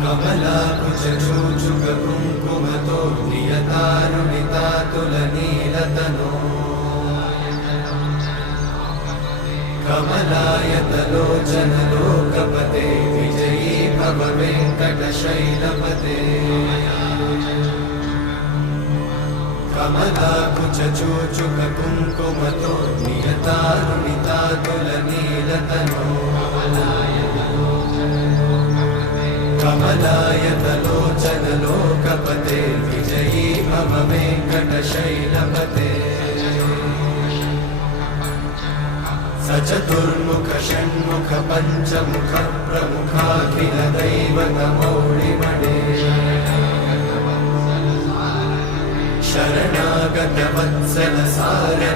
कमलाकुचूचुककुङ्कुमतो नियतारुणितातुलनीलतनो कमलायतलोचनलोकपते विजयी भव वेङ्कटशैलपते कमलाकुचूचुककुङ्कुमतो नियतारुणितातुलनीलतनो कमलायतलोचनलोकपते विजयी भव वेङ्कटशैलपते सचतुर्मुख षण्मुख पञ्चमुख प्रमुखाखिलदैवतमौलिमणे शरणागतवत्सल सार